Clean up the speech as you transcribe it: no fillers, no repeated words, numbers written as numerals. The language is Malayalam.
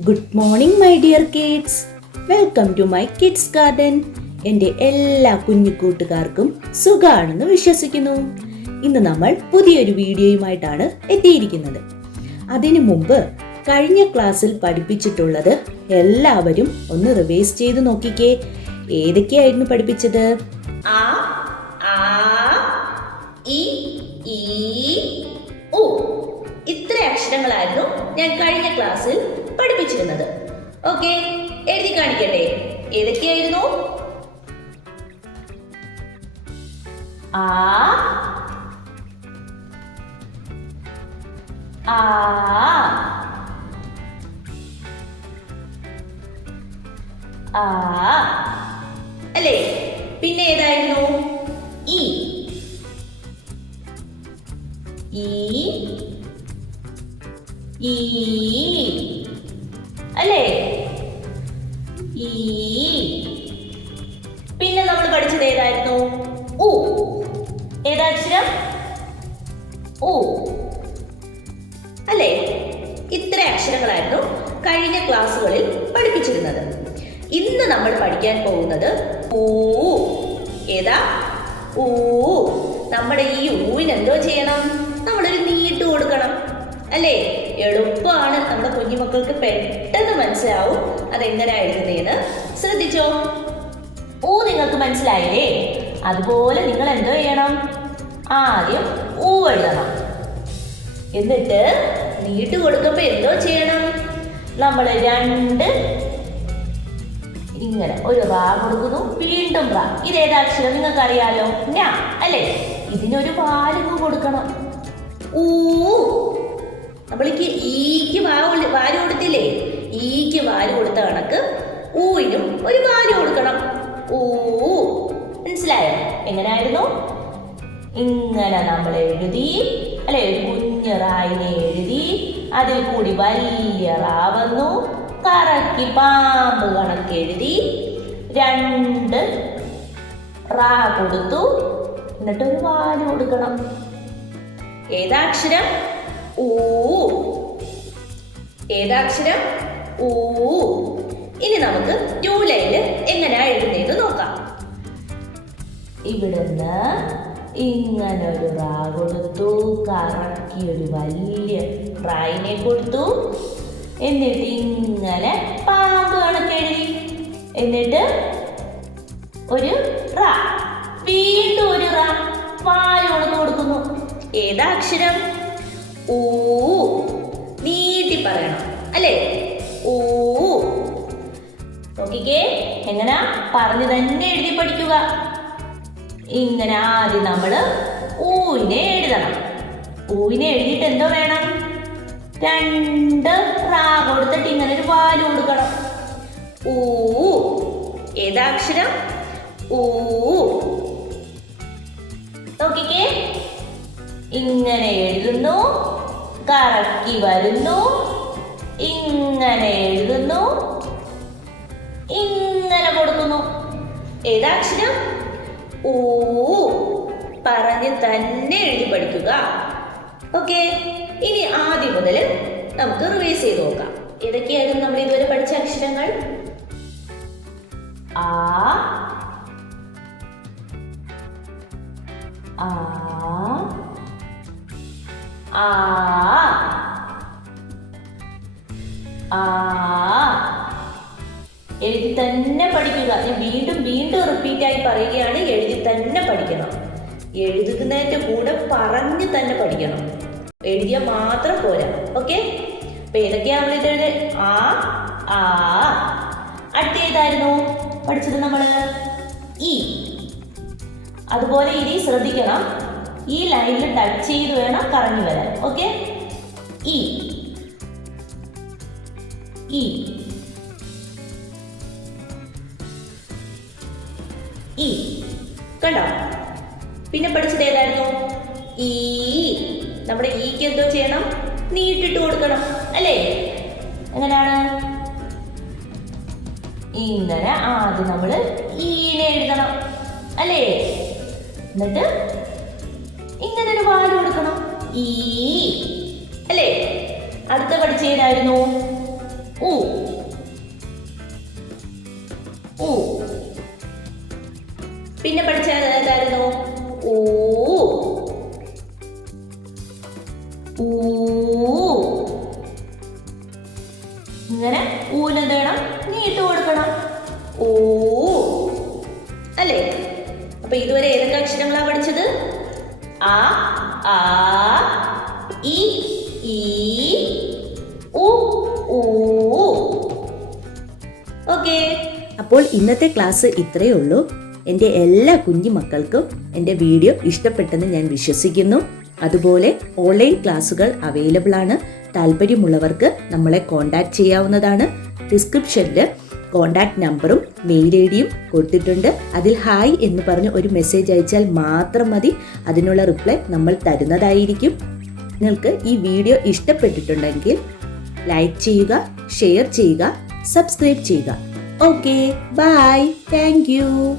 Good morning my dear kids. Welcome to my kids garden. എൻ്റെ എല്ലാ കുഞ്ഞു കൂട്ടുകാർക്കും സുഖാണെന്ന് വിശ്വസിക്കുന്നു. ഇന്ന് നമ്മൾ പുതിയൊരു വീഡിയോയുമായിട്ടാണ് എത്തിയിരിക്കുന്നത്. അതിനു മുമ്പ് കഴിഞ്ഞ ക്ലാസ്സിൽ പഠിപ്പിച്ചിട്ടുള്ളത് എല്ലാവരും ഒന്ന് റിവൈസ് ചെയ്ത് നോക്കിക്കേ. ഏതൊക്കെയായിരുന്നു പഠിപ്പിച്ചത്? ആ, ആ, ഇ, ഈ, ഉ. ഇത്ര അക്ഷരങ്ങളായിരുന്നു ഞാൻ കഴിഞ്ഞ ക്ലാസ്സിൽ പഠിപ്പിച്ചിരുന്നത്. ഓക്കെ, എഴുതി കാണിക്കട്ടെ. ഏതൊക്കെയായിരുന്നു? ആ, ആ, ആ അല്ലേ? പിന്നെ ഏതായിരുന്നു? ഈ, ഈ, ഈ അല്ലേ? ഈ. പിന്നെ നമ്മൾ പഠിച്ചത് ഏതായിരുന്നു? ഉ. ഏതാ അക്ഷരം? ഉ അല്ലേ? ഇത്ര അക്ഷരങ്ങളായിരുന്നു കഴിഞ്ഞ ക്ലാസ്സുകളിൽ പഠിപ്പിച്ചിരുന്നത്. ഇന്ന് നമ്മൾ പഠിക്കാൻ പോകുന്നത് ഊ. ഏതാ? ഊ. നമ്മുടെ ഈ ഊവിന് എന്തോ ചെയ്യണം? നമ്മളൊരു നീട്ട് കൊടുക്കണം അല്ലേ? എളുപ്പമാണ്, നമ്മുടെ കുഞ്ഞുമക്കൾക്ക് പെട്ടെന്ന് മനസ്സിലാവും അതെങ്ങനെ എഴുതുന്നതെന്ന്. ശ്രദ്ധിച്ചോ? ഊ നിങ്ങൾക്ക് മനസ്സിലായില്ലേ? അതുപോലെ നിങ്ങൾ എന്തോ ചെയ്യണം? ആദ്യം ഊ എഴുതണം. എന്നിട്ട് നീട്ട് കൊടുക്കുമ്പോൾ എന്തോ ചെയ്യണം? നമ്മൾ രണ്ട് ഇങ്ങനെ ഒരു റാ കൊടുക്കുന്നു, വീണ്ടും റാ. ഇതേതാക്ഷരം നിങ്ങൾക്ക് അറിയാലോ? ഞാ അല്ലേ? ഇതിനൊരു വാല് കൊടുക്കണം. ഊ. നമ്മൾക്ക് ഈക്ക് വാല് കൊടുത്തില്ലേ? ഈക്ക് വാല് കൊടുത്ത കണക്ക് ഊവിനും ഒരു വാല് കൊടുക്കണം. ഊ. മനസ്സിലായോ? എങ്ങനെയായിരുന്നു? ഇങ്ങനെ നമ്മൾ എഴുതി അല്ലെ? കുഞ്ഞു റായിനെ എഴുതി അതിൽ കൂടി വലിയ റാ വന്നു. കറക്കി പാമ്പ് കണക്ക് എഴുതി രണ്ട് റാ കൊടുത്തു. എന്നിട്ടൊരു വാല് കൊടുക്കണം. ഏതാക്ഷരം? ഊ. ഏതാക്ഷരം? ഊ. ഇനി നമുക്ക് ടൂ ലൈനിൽ എങ്ങനെയാ എഴുതുന്നതെന്ന് നോക്കാം. ഇവിടുന്ന് ഇങ്ങനെ ഒരു റാ കൊടുത്തു, കറക്കി ഒരു വലിയ റായിനെ കൊടുത്തു. എന്നിട്ട് ഇങ്ങനെ പാമ്പ് കണക്ക് എഴുതി. എന്നിട്ട് ഒരു റാ, വീണ്ടും ഒരു റാ, വാല് കൊടുക്കുന്നു. ഏതാക്ഷരം? ഊ. നീട്ടി പറയണം അല്ലേ? ഊ. നോക്കിക്കേ, എങ്ങനെ പറഞ്ഞു തന്നെ എഴുതി പഠിക്കുക. ഇങ്ങനെ ആദ്യം നമ്മള് ഊവിനെ എഴുതണം. ഊവിനെ എഴുതിയിട്ട് എന്തോ വേണം? രണ്ട് റാ കൊടുത്തിട്ട് ഇങ്ങനെ ഒരു വാല് കൊടുക്കണം. ഊ. ഏതാക്ഷരം? ഊ. നോക്കിക്കേ, ഇങ്ങനെ എഴുതുന്നു, കറക്കി വരുന്നു, ഇങ്ങനെ എഴുതുന്നു, ഇങ്ങനെ കൊടുക്കുന്നു. ഏതാക്ഷരം? ഊ. പറഞ്ഞ് തന്നെ എഴുതി പഠിക്കുക. ഓക്കെ, ഇനി ആദ്യം മുതൽ നമുക്ക് റിവൈസ് ചെയ്ത് നോക്കാം. ഏതൊക്കെയായിരുന്നു നമ്മൾ ഇതുവരെ പഠിച്ച അക്ഷരങ്ങൾ? ആ, ആ, ആ, ആ. എഴുതി തന്നെ പഠിക്കുക. ഞാൻ വീണ്ടും വീണ്ടും റിപ്പീറ്റ് ആയി പറയുകയാണ്, എഴുതി തന്നെ പഠിക്കണം. എഴുതുന്നതിന്റെ കൂടെ പറഞ്ഞ് തന്നെ പഠിക്കണം. എഴുതിയാൽ മാത്രം പോരാ. ഓക്കെ, അപ്പൊ ഏതൊക്കെയാ നമ്മൾ ഇത്? ആ, ആ. അടുത്ത ഏതായിരുന്നു പഠിച്ചത് നമ്മള്? ഈ. അതുപോലെ ഇനി ശ്രദ്ധിക്കണം, ഈ ലൈനിൽ ടച്ച് ചെയ്ത് വേണം കറങ്ങി വരാൻ. ഓക്കെ, ഈ, ഈ, ഈ. കണ്ടോ? പിന്നെ പഠിച്ചത് ഏതായിരുന്നു? ഈ. നമ്മുടെ ഈക്ക് എന്തോ ചെയ്യണം? നീട്ടിട്ട് കൊടുക്കണം അല്ലേ? എങ്ങനെയാണ്? ഇങ്ങനെ ആദ്യം നമ്മള് ഈനെ എഴുതണം അല്ലേ? എന്നിട്ട് ഇങ്ങനെ ഒരു വാല് കൊടുക്കണം. ഈ അല്ലേ? അടുത്ത പഠിച്ചേതായിരുന്നു? ഊ. ഇങ്ങനെ ഊനെന്ത് വേണം, നീട്ട് കൊടുക്കണം. ഓ അല്ലേ? അപ്പൊ ഇതുവരെ ഏതൊക്കെ അക്ഷരങ്ങളാ പഠിച്ചത്? ആ, ആ, ഇ, ഈ, ഉ, ഊ. ഓക്കേ. അപ്പോൾ ഇന്നത്തെ ക്ലാസ് ഇത്രയേ ഉള്ളൂ. എൻ്റെ എല്ലാ കുഞ്ഞു മക്കൾക്കും എൻ്റെ വീഡിയോ ഇഷ്ടപ്പെട്ടെന്ന് ഞാൻ വിശ്വസിക്കുന്നു. അതുപോലെ ഓൺലൈൻ ക്ലാസ്സുകൾ അവൈലബിൾ ആണ്. താല്പര്യമുള്ളവർക്ക് നമ്മളെ കോൺടാക്ട് ചെയ്യാവുന്നതാണ്. ഡിസ്ക്രിപ്ഷനിൽ കോൺടാക്ട് നമ്പറും മെയിൽ ഐ ഡിയും കൊടുത്തിട്ടുണ്ട്. അതിൽ ഹായ് എന്ന് പറഞ്ഞ് ഒരു മെസ്സേജ് അയച്ചാൽ മാത്രം മതി. അതിനുള്ള റിപ്ലൈ നമ്മൾ തരുന്നതായിരിക്കും. നിങ്ങൾക്ക് ഈ വീഡിയോ ഇഷ്ടപ്പെട്ടിട്ടുണ്ടെങ്കിൽ ലൈക്ക് ചെയ്യുക, ഷെയർ ചെയ്യുക, സബ്സ്ക്രൈബ് ചെയ്യുക. Okay, bye, thank U.